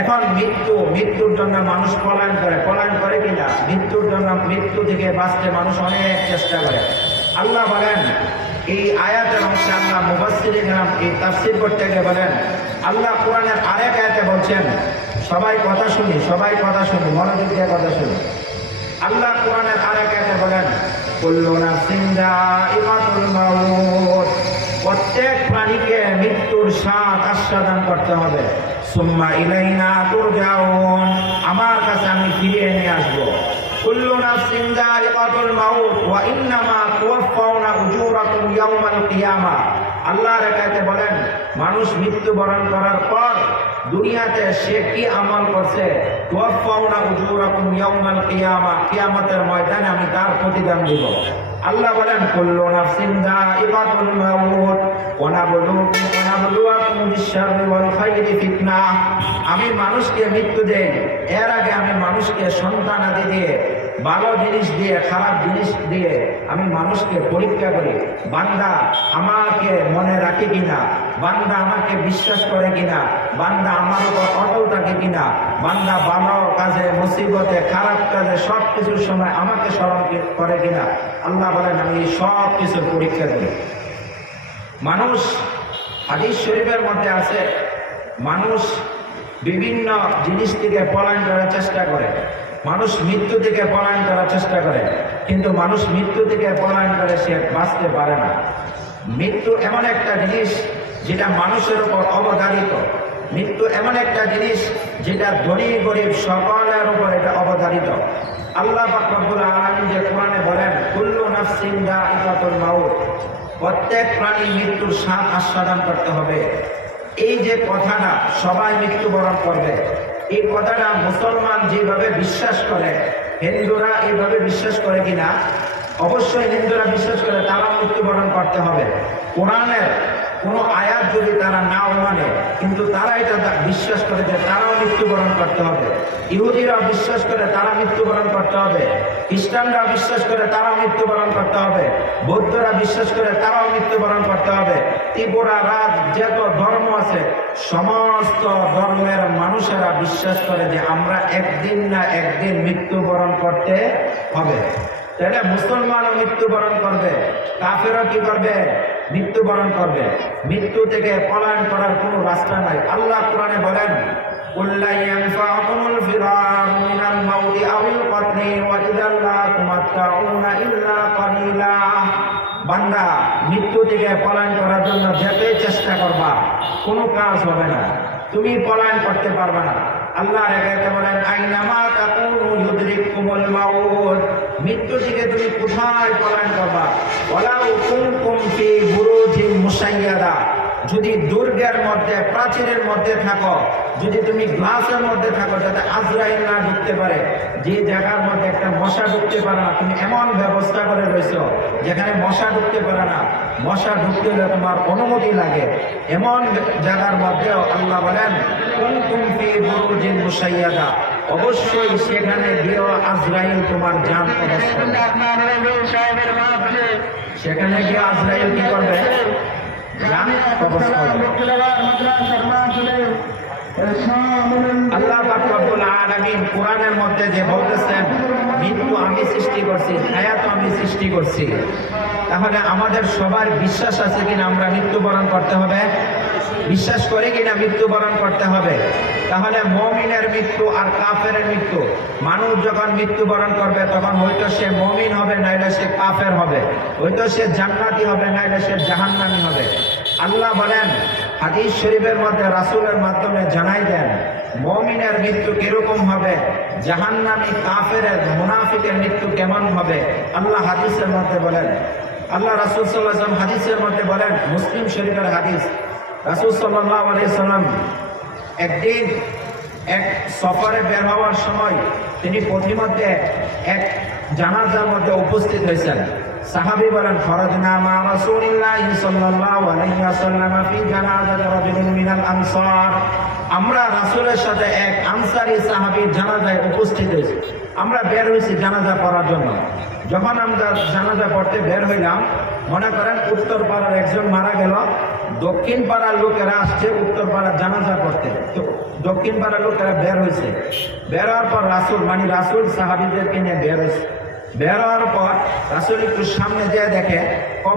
এখন মৃত্যুর জন্য মানুষ পলায়ন করে কিনা? মৃত্যুর জন্য, মৃত্যু থেকে বাঁচতে মানুষ অনেক চেষ্টা করে। আল্লাহ বলেন এই আয়াতের অংশে, আল্লাহ মুফাসসিরিন এই তাফসীর করতে গিয়ে বলেন, আল্লাহ কোরআনের আরেক আয়াতে বলছেন, সবাই কথা শুনি, মনোযোগ দিয়ে কথা শুনি। আল্লাহ কোরআনের আরেক আয়াতে বলেন, কুল্লু নাফসিন যায়িকাতুল মাউত, প্রত্যেক প্রাণীকে মৃত্যুর স্বাদ আস্বাদন করতে হবে। সুম্মা ইলাইনা তুরজাউন, আমার কাছে আমি ফিরিয়ে নিয়ে আসবো। কুল্লু নাফসিন যায়িকাতুল মাউত ওয়া ইন্নামা তুওয়াফাউনা উজুরাকুম ইয়াওমাল কিয়ামাহ। আল্লাহর আয়াতে বলেন, মানুষ মৃত্যুবরণ করার পর দুনিয়াতে সে কি আমল করছে, তুওয়াফাউনা উজুরাকুম ইয়াওমাল কিয়ামাহ, কিয়ামতের ময়দানে আমি তার প্রতিদান দিব। আল্লাহ বলেন, কুল্লু নাফসিন যায়িকাতুল মাউত ওয়া নাবলুকুম বিশ-শাররি ওয়াল খাইরি ফিতনাহ। আমি মানুষকে মৃত্যু দেই, এর আগে আমি মানুষকে সন্তানাদি দিয়ে, ভালো জিনিস দিয়ে, খারাপ জিনিস দিয়ে আমি মানুষকে পরীক্ষা করি। বান্দা আমাকে মনে রাখে কিনা, বান্দা আমাকে বিশ্বাস করে কিনা, বান্দা আমার উপর অটল থাকে কিনা, বান্দা ভালো কাজে, মুসিবতে, খারাপ কাজে সব কিছুর সময় আমাকে স্মরণ করে কিনা। আল্লাহ বলেন, আমি সব কিছুর পরীক্ষা করি। মানুষ, হাদিস শরীফের মধ্যে আছে, মানুষ বিভিন্ন জিনিস থেকে পলায়ন করার চেষ্টা করে, মানুষ মৃত্যু থেকে পলায়ন করার চেষ্টা করে, কিন্তু মানুষ মৃত্যু থেকে পলায়ন করে সে বাঁচতে পারে না। মৃত্যু এমন একটা জিনিস যেটা মানুষের উপর অবধারিত। মৃত্যু এমন একটা জিনিস যেটা ধনী গরিব সকলের উপর এটা অবধারিত। আল্লাহ পাক রব্বুল আলামিন যে কোরআনে বলেন, কুল্লু নাফসিন যায়িকাতুল মাউত, প্রত্যেক প্রাণী মৃত্যুর স্বাদ আস্বাদন করতে হবে। এই যে কথাটা, সবাই মৃত্যুবরণ করবে, এই কথাটা মুসলমান যেভাবে বিশ্বাস করে, হিন্দুরা এইভাবে বিশ্বাস করে কিনা? অবশ্যই হিন্দুরা বিশ্বাস করে তারা মৃত্যুবরণ করতে হবে। কোরআনের কোনো আয়াত যদি তারা নাও মানে, কিন্তু তারা এটা বিশ্বাস করে যে তারাও মৃত্যুবরণ করতে হবে। ইহুদিরা বিশ্বাস করে তারা মৃত্যুবরণ করতে হবে, খ্রিস্টানরা বিশ্বাস করে তারা মৃত্যুবরণ করতে হবে, বৌদ্ধরা বিশ্বাস করে তারাও মৃত্যুবরণ করতে হবে। ত্রিপুরা রাজ যত ধর্ম আছে, সমস্ত ধর্মের মানুষেরা বিশ্বাস করে যে আমরা একদিন না একদিন মৃত্যুবরণ করতে হবে। তাহলে মুসলমানও মৃত্যুবরণ করবে, কাফেরও কি করবে? মৃত্যুবরণ করবে। মৃত্যু থেকে পলায়ন করার কোনো রাস্তা নাই। আল্লাহ কোরআনে বলেন, কুল লা ইয়ানফাউকুমুল ফিরারু মিনাল মাউতি আউল কতলি ওয়া ইযা লা তুমাত্তাউনা ইল্লা কালিলা। বান্দা, মৃত্যু থেকে পলায়ন করার জন্য যেতে চেষ্টা করবা, কোনো কাজ হবে না, তুমি পলায়ন করতে পারবে না। আল্লাহ রেখে বলেন, আইনামা তাকুনু ইউদরিকুমুল মাউত, মৃত্যু থেকে তুমি কোথায় পলায়ন করবা? ওয়ালাউ কুনতুম ফি বুরুজিন মুশাইয়াদা, যদি দুর্গের মধ্যে, প্রাচীরের মধ্যে থাকো, যদি তুমি গ্লাসের মধ্যে থাকো যাতে আজরাইল না ঢুকতে পারে, যে জায়গার মধ্যে একটা মশা ঢুকতে পারে না, তুমি এমন ব্যবস্থা করে রয়েছো যেখানে মশা ঢুকতে পারে না, মশা ঢুকতে হলে তোমার অনুমতি লাগে, এমন জায়গার মধ্যেও আল্লাহ বলেন, কুনতুম ফি বুরুজিন মুশাইয়াদা, অবশ্যই সেখানে গিয়েও আজরাইল তোমার জান কবজ করবে। সেখানে গিয়ে আজরাইল কি করবে? জান কবজ করবে। আল্লাহ পাক রব্বুল আলামিন কোরআনের মধ্যে যে বলতেছেন, মৃত্যু আমি সৃষ্টি করছি, হায়াত আমি সৃষ্টি করছি, তাহলে আমাদের সবার বিশ্বাস আছে কিনা আমরা মৃত্যুবরণ করতে হবে? বিশ্বাস করে কিনা মৃত্যুবরণ করতে হবে? তাহলে মুমিনের মৃত্যু আর কাফেরের মৃত্যু, মানুষ যখন মৃত্যুবরণ করবে তখন হয়তো সে মুমিন হবে, নাইলে সে কাফের হবে, হয়তো সে জান্নাতি হবে, নাইলে সে জাহান্নামী হবে। আল্লাহ বলেন, হাদিস শরীফের মধ্যে রাসূলের মাধ্যমে জানাই দেন মুমিনের মৃত্যু কিরকম হবে, জাহান্নামী কাফেরের মুনাফিকের মৃত্যু কেমন হবে। আল্লাহ হাদিসের মধ্যে বলেন, আল্লাহ রাসূল সাল্লাল্লাহু আলাইহি ওয়াসাল্লাম হাদিসের মধ্যে বলেন, মুসলিম শরীফের হাদিস, রাসূল সাল্লাল্লাহু আলাইহি ওয়াসাল্লাম একদিন এক সফরে বের হওয়ার সময় তিনি পথিমধ্যে এক জানাজার মধ্যে উপস্থিত হয়েছেন। সাহাবী বলেন, খরাজনা মা রাসূলিল্লাহি সাল্লাল্লাহু আলাইহি ওয়াসাল্লাম ফি জানাজাতি রাজুলিন মিনাল আনসার। আমরা রাসূলের সাথে এক আনসারী সাহাবীর জানাজায় উপস্থিত হয়েছি। আমরা বের হয়েছি জানাজা পড়ার জন্য। যখন আমরা জানাজা পড়তে বের হইলাম, মনে করেন উত্তর পাড়ার একজন মারা গেল, দক্ষিণ পাড়ার লোকেরা আসছে উত্তর পাড়ার জানাজা পড়তে। তো দক্ষিণ পাড়ার লোকেরা বের হয়েছে। বের হওয়ার পর রাসূল সাহাবীদেরকে নিয়ে বের হয়েছে। বের হওয়ার পর রাসূল একটু সামনে যেয়ে দেখে কবর